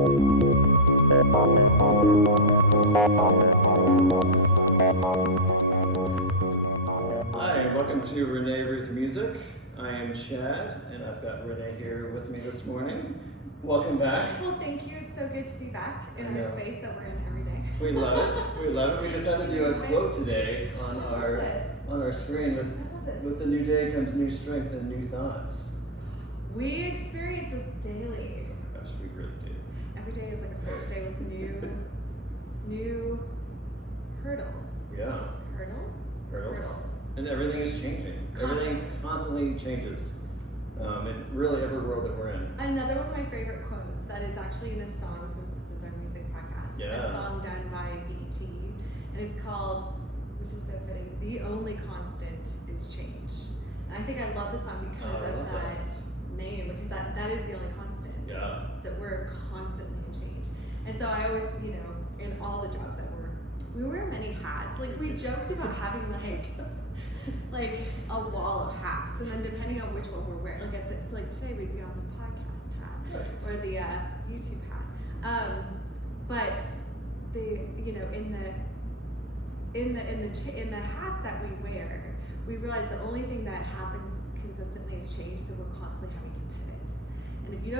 Hi, and welcome to Renee Ruth Music. I am Chad, and I've got Renee here with me this morning. Welcome back. Well, thank you. It's so good to be back in our space that we're in every day. We love it. We love it. We decided to do a quote today on our screen with the new day comes new strength and new thoughts. We experience this daily. Oh my gosh, we really do. Every day is like a fresh day with new hurdles. Yeah. Hurdles. And everything is changing. Everything constantly changes. In really every world that we're in. Another one of my favorite quotes that is actually in a song, since this is our music podcast. Yeah. A song done by BT, and it's called, which is so fitting, "The Only Constant is Change." And I think I love the song because of that name, because that is the only constant. Yeah. That we're constantly in change. And so I always, in all the jobs that we wear many hats. Like we joked about having like a wall of hats, and then depending on which one we're wearing, like today we'd be on the podcast hat or the YouTube hat. But in the hats that we wear, we realize the only thing that happens consistently is change. So we're constantly having to pivot. And if you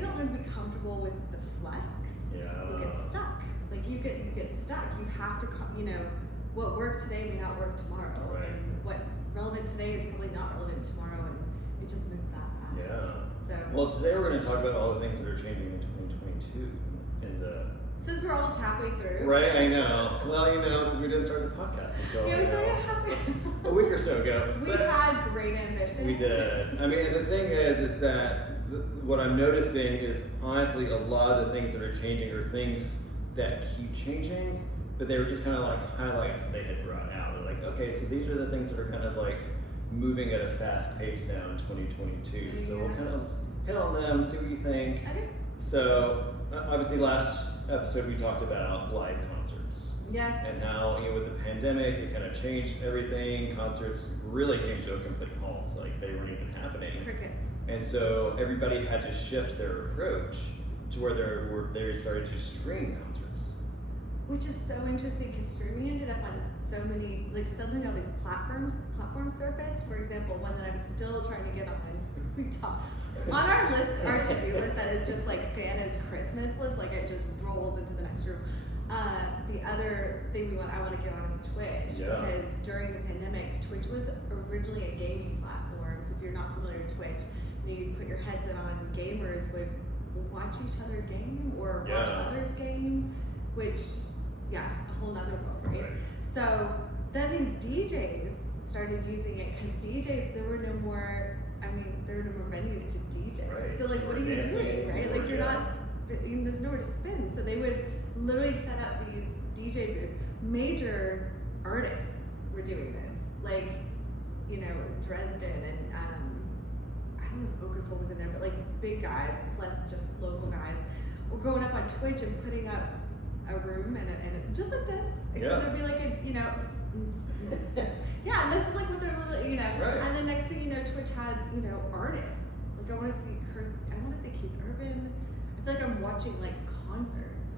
don't learn to be comfortable with the flex, you get stuck. Like you get stuck. You have to, what worked today may not work tomorrow, and what's relevant today is probably not relevant tomorrow, and it just moves that fast. Yeah. So. Well, today we're going to talk about all the things that are changing in 2022 Since we're almost halfway through. Right, I know. Well, because we didn't start the podcast until we started halfway. a week or so ago. We had great ambition. We did. I mean, the thing is that what I'm noticing is honestly a lot of the things that are changing are things that keep changing, but they were just kind of like highlights they had brought out. They're like, okay, so these are the things that are kind of like moving at a fast pace now in 2022. Yeah. So we'll kind of hit on them, see what you think. Okay. So obviously last episode we talked about live concerts. Yes. And how, with the pandemic, it kind of changed everything. Concerts really came to a complete halt. Like they weren't even happening. Crickets. And so everybody had to shift their approach to where they started to stream concerts. Which is so interesting because streaming ended up on so many, suddenly all these platforms surfaced. For example, one that I'm still trying to get on. We talk on our list, our to-do list that is just like Santa's Christmas list, like it just rolls into the next room. The other thing I want to get on is Twitch, because during the pandemic, Twitch was originally a gaming platform. So if you're not familiar with Twitch, you'd put your headset on and gamers would watch each other game or watch others game, which, a whole nother world, right? So then these DJs started using it because DJs, there were no more venues to DJ. Right. So what are you doing, right? Like you're not, there's nowhere to spin. So they would literally set up these DJ booths. Major artists were doing this, Dresden and I don't know if Oakenfold was in there, but big guys plus just local guys were going up on Twitch and putting up a room and just like this, except there'd be and this is what they're literally, and the next thing Twitch had, artists. I want to see Keith Urban. I feel like I'm watching concerts.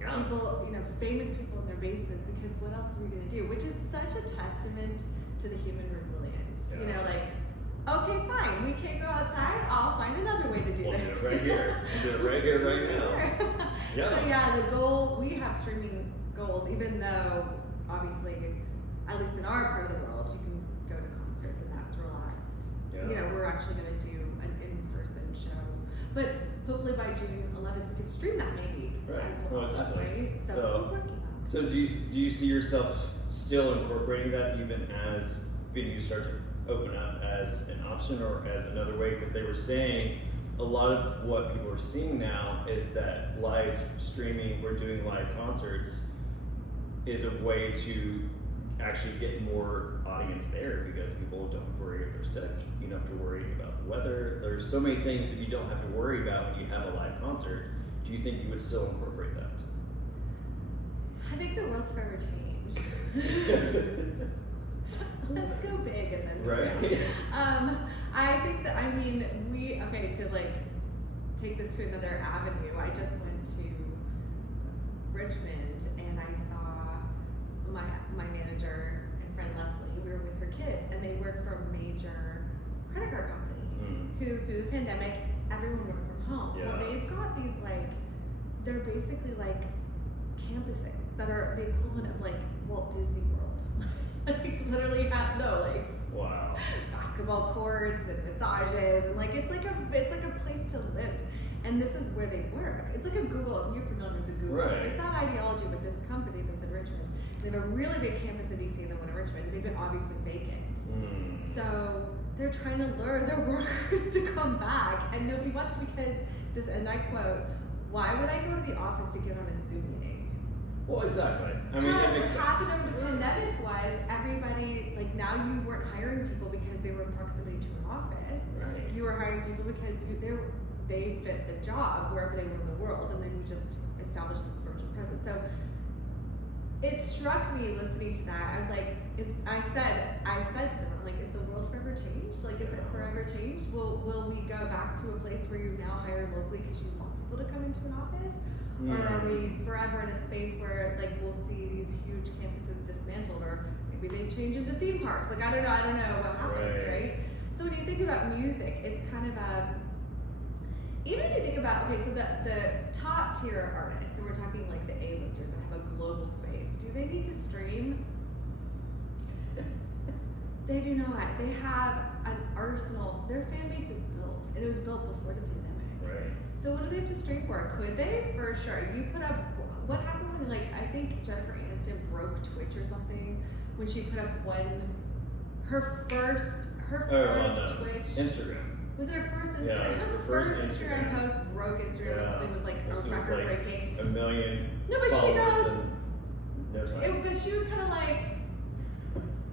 Yeah. People, famous people in their basements, because what else are we gonna do? Which is such a testament to the human resilience. Yeah. Okay, fine, we can't go outside, I'll find another way to do this. Do it right here. Do it right here, right now. Yeah. So the goal, we have streaming goals, even though obviously, at least in our part of the world, you can go to concerts and that's relaxed. Yeah. We're actually gonna do an in-person show. But hopefully by June 11th, we could stream that maybe. Right, as well, exactly. Right? So we're working on it. So do you see yourself still incorporating that even as venues start to open up as an option or as another way? Because they were saying a lot of what people are seeing now is that live streaming, we're doing live concerts, is a way to actually get more audience there because people don't worry if they're sick. You don't have to worry about the weather. There's so many things that you don't have to worry about when you have a live concert. Do you think you would still incorporate that? I think the world's forever changed. Let's go big and then right. I think that to take this to another avenue, I just work for a major credit card company who, through the pandemic, everyone worked from home. Yeah. Well, they've got these they're basically like campuses that are the equivalent of like Walt Disney World. Like literally have wow. basketball courts and massages and it's like a place to live. And this is where they work. It's like a Google, if you're familiar with the Google. Right. It's that ideology with this company that's in Richmond. They have a really big campus in DC and then one in Richmond. They've been obviously vacant. So they're trying to lure their workers to come back, and nobody wants to because this, and I quote, "Why would I go to the office to get on a Zoom meeting?" Well, exactly. I mean, it makes what happened sense. over the pandemic was everybody, now you weren't hiring people because they were in proximity to an office. Right. You were hiring people because they fit the job wherever they were in the world, and then you just established this virtual presence. So it struck me listening to that. I was like, I said to them, I'm like, is the world forever changed? Like, is it forever changed? Will we go back to a place where you now hire locally because you want people to come into an office? Or are we forever in a space where we'll see these huge campuses dismantled, or maybe they change into theme parks? I don't know what happens, right? So when you think about music, it's kind of even if you think about, okay, so the top tier artists, so we're talking the A-listers that have a global space, do they need to stream? They do not. They have an arsenal. Their fan base is built, and it was built before the pandemic. Right. So what do they have to stream for? Could they? For sure. You put up, what happened when, I think Jennifer Aniston broke Twitch or something, when she put up her first Twitch. Instagram. Was it her first Instagram? Yeah, it was her first Instagram post broke Instagram or something, was a record breaking. 1 million No, but she followers goes, in no time. but she was kind of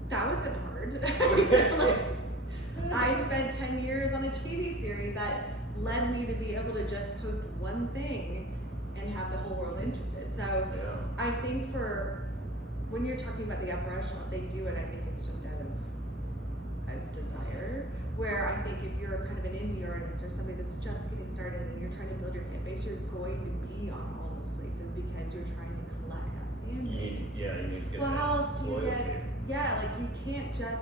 that wasn't hard. I spent 10 years on a TV series that led me to be able to just post one thing and have the whole world interested. So I think for when you're talking about the upper echelon, if they do it, I think it's just out of a desire. Where I think if you're kind of an indie artist or somebody that's just getting started and you're trying to build your fan base, you're going to be on all those places because you're trying to collect that fan base. You need to get well, how else do you loyalty. get? Yeah, you can't just.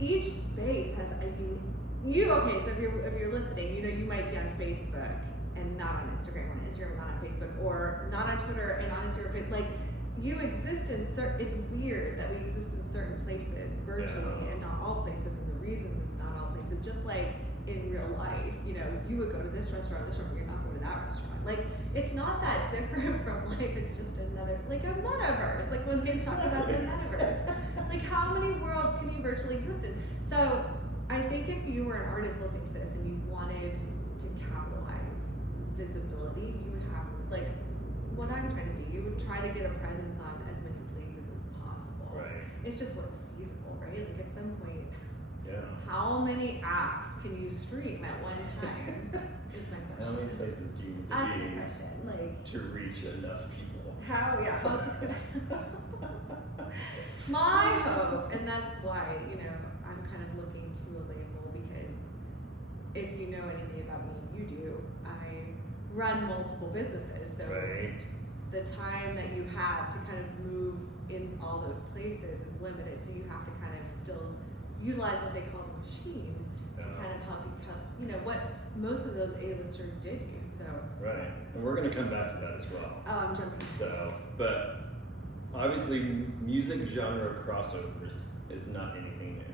Each space has okay. So if you're listening, you might be on Facebook and not on Instagram, on Instagram not on Facebook, or not on Twitter and on Instagram. You exist in it's weird that we exist in certain places virtually and not all places, and the reasons it's not all places. Just like in real life, you would go to this restaurant, but you're not going to that restaurant. It's not that different from life. It's just another, a metaverse. When they talk about the metaverse, how many worlds can you virtually exist in? So I think if you were an artist listening to this and you wanted to capitalize visibility, you would have what I'm trying to do. You would try to get a presence on as many places as possible. Right. It's just what's feasible, right? At some point. Yeah. How many apps can you stream at one time? Is my question. How many places do you need to That's be the question. to reach enough people? How's this gonna My hope, and that's why, I'm kind of looking to a label, because if you know anything about me, you do, I run multiple businesses, so the time that you have to kind of move in all those places is limited, so you have to kind of still utilize what they call the machine to kind of help you what most of those A-listers did use. So right, and we're going to come back to that as well. Oh, I'm jumping. So, but obviously, music genre crossovers is not anything new.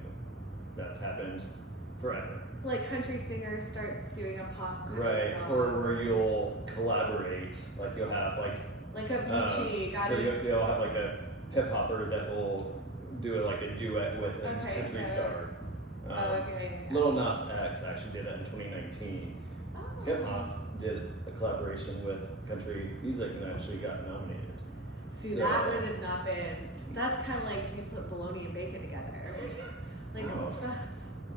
That's happened forever. Country singers starts doing a pop country song. Or where you'll collaborate, you'll have a Avicii. So you'll have a hip hopper that will do a duet with a country star. Lil Nas X actually did that in 2019. Oh. Hip hop did a collaboration with country music and actually got nominated. See, that would have not been. That's kind of do you put bologna and bacon together?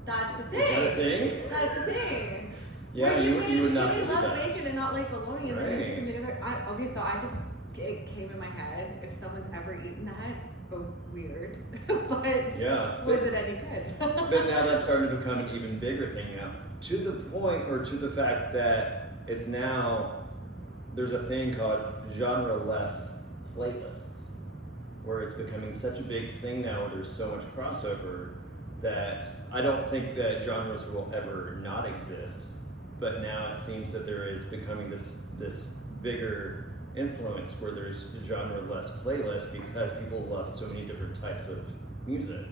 That's the thing. Is that a thing? That's the thing. Yeah, Where you would not love that. bacon and not like bologna, and then you stick them together. It came in my head. If someone's ever eaten that, weird. But was it any good? But now that's starting to become an even bigger thing now. To the point, or to the fact that it's now, there's a thing called genre-less playlists, where it's becoming such a big thing now where there's so much crossover that I don't think that genres will ever not exist, but now it seems that there is becoming this bigger influence where there's genre-less playlists because people love so many different types of music,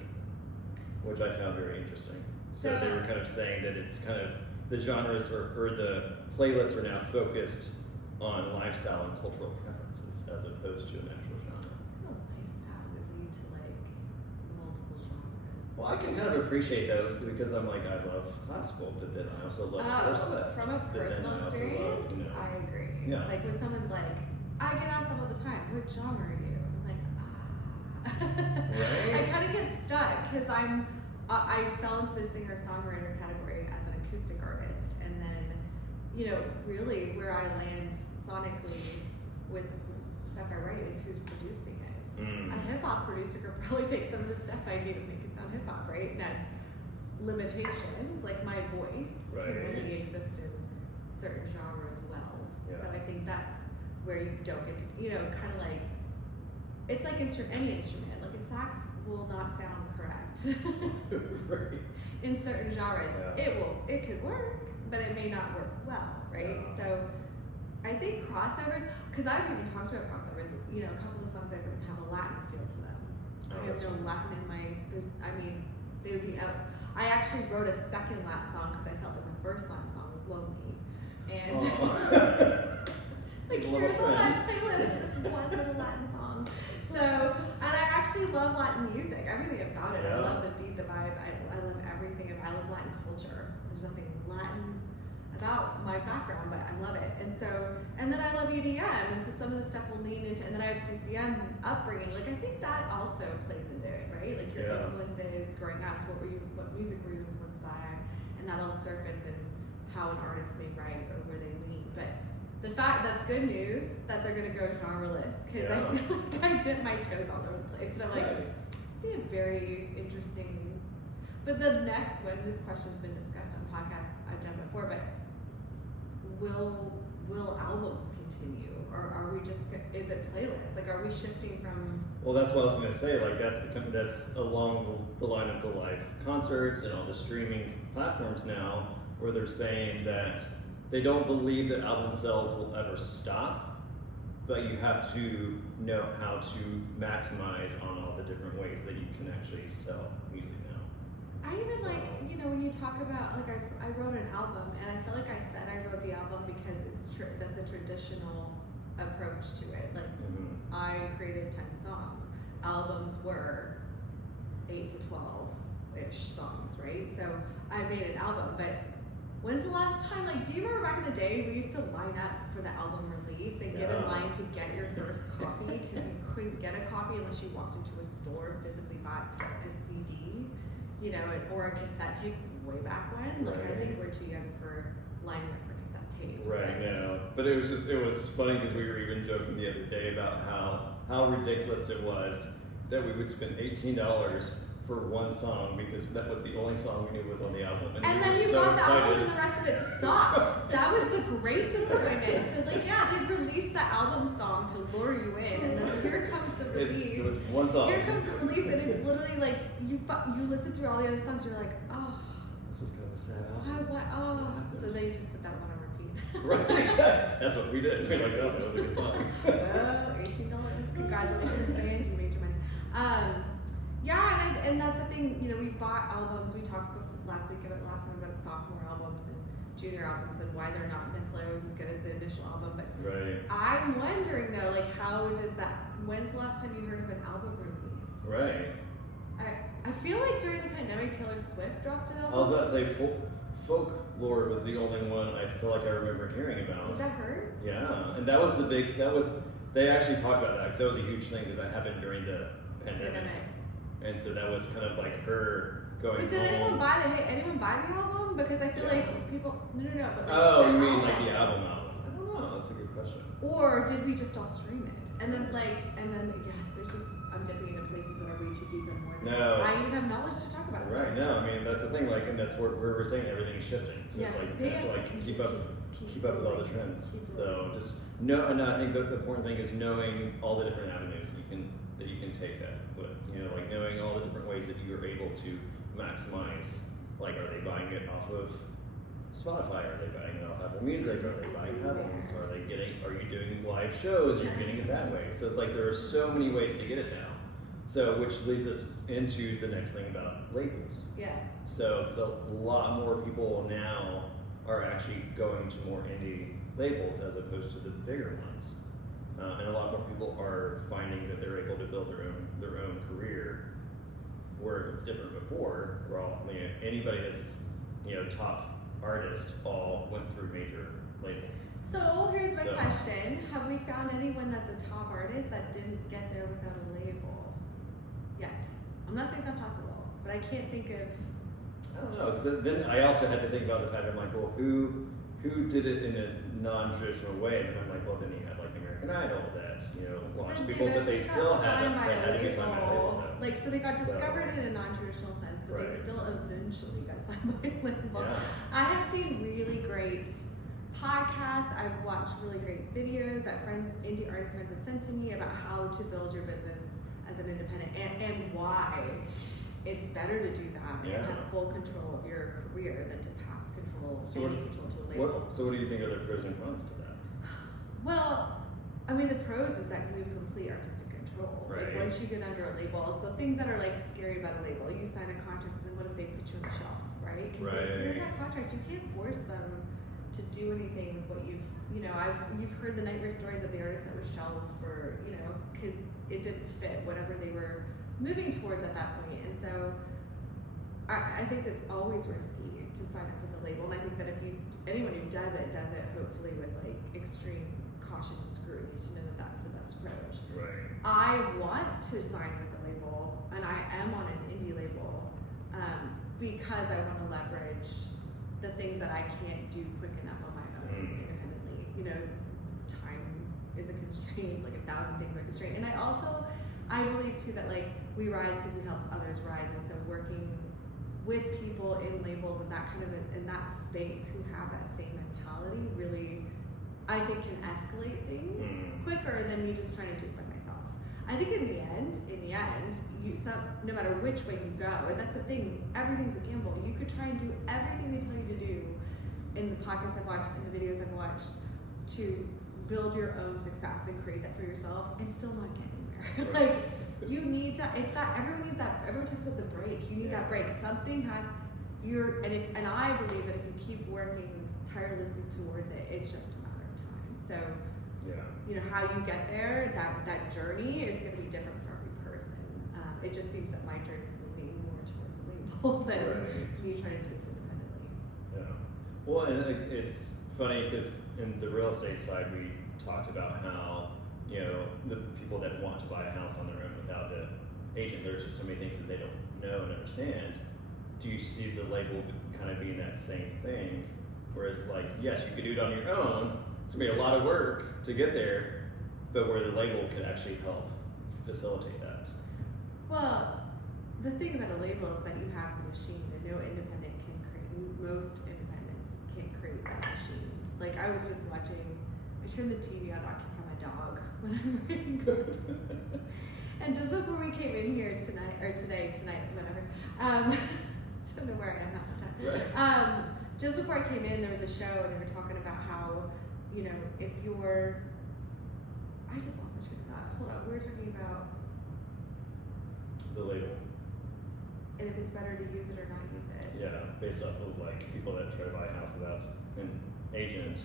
which I found very interesting. So they were kind of saying that it's kind of the genres or the playlists are now focused on lifestyle and cultural preferences as opposed to an actual genre. What kind of lifestyle would lead to like multiple genres? Well, I can kind of appreciate that because I'm like, I love classical, but then I also love Taylor Swift. From a personal experience, I agree. Yeah. Like when someone's like, I get asked that all the time, what genre are you? I'm like, Right? I kind of get stuck because I fell into the singer-songwriter category as an acoustic artist, and then, you know, really where I land sonically with stuff I write is who's producing it. A hip-hop producer could probably take some of the stuff I do and make it sound hip-hop, right? Now, limitations, like my voice, can only exist in certain genres well. Yeah. So I think that's where you don't get to, you know, kind of like, it's like any instrument, like a sax will not sound correct Right. in certain genres. Yeah. It could work, but it may not work well, right? Yeah. So I think crossovers, because I've even talked about crossovers, you know, a couple of the songs I've written have a Latin feel to them. I have no Latin in they would be out. I actually wrote a second Latin song because I felt like my first Latin song was lonely. And like, here's a Latin playlist, this one little Latin song. So, and I actually love Latin music, everything about it. I love the beat, the vibe, I love everything. I love Latin culture. There's nothing Latin about my background, but I love it. And then I love EDM, and so some of the stuff will lean into, and then I have CCM upbringing. Like, I think that also plays into it, right? Like your influences growing up, what music were you influenced by, and that'll surface in how an artist may write or where they lean. But the fact that's good news that they're gonna go genreless, because I feel like I dip my toes all over the place, and I'm like, this would be a very interesting. But the next one, this question's been discussed on podcasts I've done before, but will albums continue, or are we just, is it playlists? Like, are we shifting from? Well, that's what I was going to say. Like, that's along the line of the live concerts and all the streaming platforms now, where they're saying that they don't believe that album sales will ever stop, but you have to know how to maximize on all the different ways that you can actually sell music now. I even like, you know, when you talk about, like, I wrote an album, and I feel like I said I wrote the album because that's a traditional approach to it. Like, I created 10 songs. Albums were 8 to 12-ish songs, right? So I made an album, but when's the last time, like, do you remember back in the day, we used to line up for the album release and get in line to get your first copy, because you couldn't get a copy unless you walked into a store and physically bought a CD, you know, or a cassette tape way back when. Like, I think we're too young for lining up for cassette tapes. Right, yeah. But it was funny because we were even joking the other day about how ridiculous it was that we would spend $18 for one song because that was the only song we knew was on the album. And we then were you so got excited. the album and the rest of it sucked. That was the great disappointment. So, like, yeah, they released the album song to lure you in, and then here comes the release. It was one song. Here comes the release, and it's literally like, you listen through all the other songs, you're like, oh. This was kind of a sad album. So then you just put that one on repeat. Right, that's what we did. We were like, oh, that was a good song. $18. Congratulations, band, you made your money. Yeah, and that's the thing, you know, we bought albums, we talked last time about sophomore albums and junior albums and why they're not necessarily always as good as the initial album, but I'm wondering though, like, when's the last time you heard of an album release? Right. I feel like during the pandemic, Taylor Swift dropped an album. I was about to say, Folklore was the only one I feel like I remember hearing about. Was that hers? Yeah, and they actually talked about that because that was a huge thing because that happened during the pandemic. And so that was kind of like her going home. But did anyone buy the album? Because I feel like people, no, but like. Oh, you mean like the album? I don't know, that's a good question. Or did we just all stream it? And then yes, there's just, I'm dipping into places that are way too deep and more than I even have knowledge to talk about it. Right, no, I mean, that's the thing, like, and that's where we're saying everything's shifting. So it's like, you have to like keep up with all the trends. So just know, and I think the important thing is knowing all the different avenues that you can take that with, you know, like knowing all the different ways that you're able to maximize, like, are they buying it off of Spotify? Are they buying it off Apple Music? Are they buying albums? Are you doing live shows? You're getting it that way. So it's like there are so many ways to get it now. So which leads us into the next thing about labels. Yeah. So there's a lot more people now are actually going to more indie labels as opposed to the bigger ones. And a lot more people are finding that they're able to build their own career, where it was different before, where anybody that's top artist all went through major labels. So here's my question: have we found anyone that's a top artist that didn't get there without a label yet? I'm not saying it's not possible, but I can't think of. I don't know, because then I also had to think about the fact I'm like, well, who did it in a non-traditional way? And then I'm like, well, then you have like American Idol that launched people, but they still had to be signed by a label. Like, so they got discovered in a non-traditional sense, but they still eventually got signed by a label. Yeah. I have seen really great podcasts. I've watched really great videos that indie artist friends have sent to me about how to build your business as an independent and why it's better to do that and have full control of your career than to pass control to a label. So what do you think are the pros and cons to that? Well, I mean, the pros is that you have complete artistic control. Right. Like once you get under a label, so things that are like scary about a label, you sign a contract, and then what if they put you on the shelf, right? Because you're in that contract, you can't force them to do anything with what you've heard the nightmare stories of the artists that were shelved for because it didn't fit whatever they were moving towards at that point. And so I think it's always risky to sign up with a label, and I think that anyone who does it hopefully with like extreme caution and scrutiny to know that that's the best approach. Right. I want to sign with a label, and I am on an indie label because I want to leverage the things that I can't do quick enough on my own independently. Time is a constraint, like 1,000 things are a constraint. And I believe too that like we rise because we help others rise, and so working with people in labels and that kind of in that space who have that same mentality really, I think, can escalate things quicker than me just trying to do it by myself. I think in the end, no matter which way you go, and that's the thing, everything's a gamble. You could try and do everything they tell you to do in the podcasts I've watched, in the videos I've watched, to build your own success and create that for yourself, and still not get anywhere. Right. Like you need to. It's that everyone needs that. Everyone talks about the break. You need that break. Something has. And I believe that if you keep working tirelessly towards it, it's just a matter of time. So, how you get there, that journey is going to be different for every person. It just seems that my journey is leaning more towards a label than me trying to do this independently. Yeah. Well, and it's funny because in the real estate side, we talked about how the people that want to buy a house on their own without the agent, there's just so many things that they don't know and understand. Do you see the label kind of being that same thing? Whereas, like, yes, you could do it on your own. It's gonna be a lot of work to get there, but where the label could actually help facilitate that. Well, the thing about a label is that you have the machine, and no independent can create. Most independents can't create that machine. Like I was just watching. I turned the TV on to occupy my dog when I'm writing. And just before we came in here tonight, whatever. Don't know where I am half the time. Right. Just before I came in, there was a show and they were talking about how, if you're, I just lost my train of thought. Hold on, we were talking about the label. And if it's better to use it or not use it. Yeah, based off of like people that try to buy a house without an agent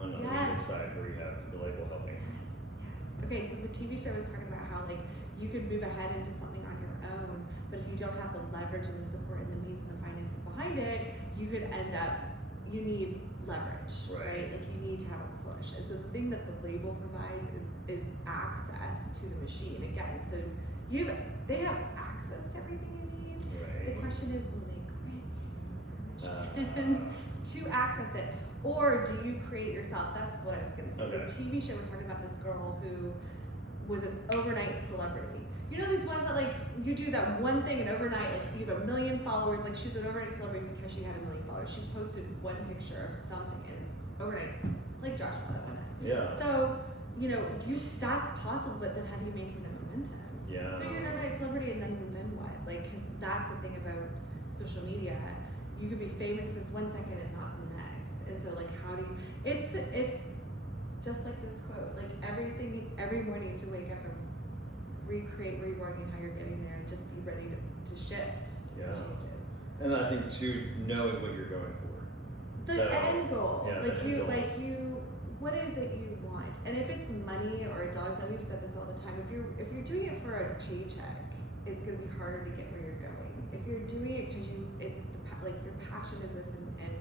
on the music side, where you have the label helping. Yes. Okay, so the TV show was talking about how like you could move ahead into something on your own, but if you don't have the leverage and the support and the means and the finances behind it, you could end up, you need leverage, right? Like you need to have a push. And so the thing that the label provides is access to the machine. Again, so they have access to everything you need. Right. The question is, will they grant you permission to access it? Or do you create it yourself? That's what I was gonna say. Okay. The TV show was talking about this girl who was an overnight celebrity. You know these ones that like you do that one thing and overnight, like you have 1 million followers, like she's an overnight celebrity because she had 1 million followers. She posted one picture of something and overnight, like Josh bought it one time. Yeah. So, that's possible, but then how do you maintain the momentum? Yeah. So you're an overnight celebrity, and then what? Like, because that's the thing about social media. You could be famous this 1 second and not the next. And so, like, how do you? It's just like this quote. Like every morning you have to wake up and reworking how you're getting there, and just be ready to shift changes. And I think too, knowing what you're going for. The end goal. Yeah, What is it you want? And if it's money or dollars, and we've said this all the time, if you're doing it for a paycheck, it's gonna be harder to get where you're going. If you're doing it because your passion is this, and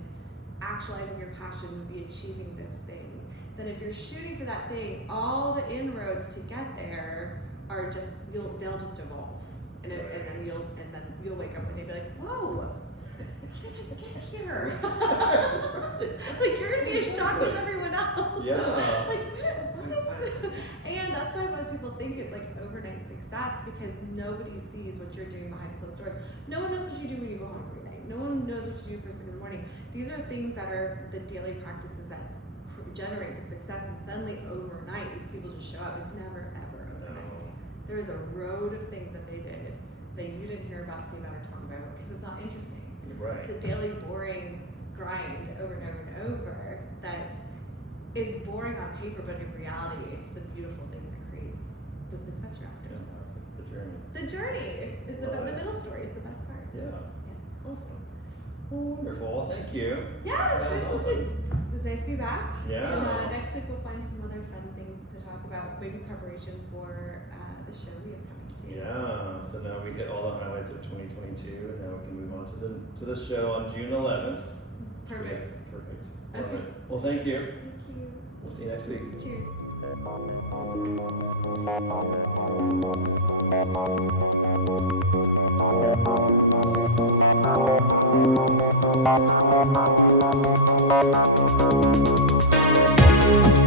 actualizing your passion would be achieving this thing, then if you're shooting for that thing, all the inroads to get there are they'll just evolve, and then you'll wake up one day and be like, whoa, how did I get here? Like you're gonna be as shocked as everyone else. Yeah. Like what? And that's why most people think it's like overnight success, because nobody sees what you're doing behind closed doors. No one knows what you do when you go home every night. No one knows what you do first thing in the morning. These are things that are the daily practices that generate the success, and suddenly overnight these people just show up. It's never ever overnight. There is a road of things that they did that you didn't hear about, see about, or talk about, because it's not interesting. Right. It's the daily boring grind over and over and over that is boring on paper, but in reality it's the beautiful thing that creates the success you're after. So it's the journey. The journey is the middle story is the best part. Yeah. Awesome. Well, wonderful. Well, thank you. Yes, That was it awesome. was nice to be back. Yeah. And next week we'll find some other fun things to talk about, maybe preparation for the show we have coming to you. Yeah. So now we hit all the highlights of 2022, and now we can move on to the show on June 11th. Perfect. Yeah, perfect. Okay. All right. Well, thank you. Thank you. We'll see you next week. Cheers. Thank you.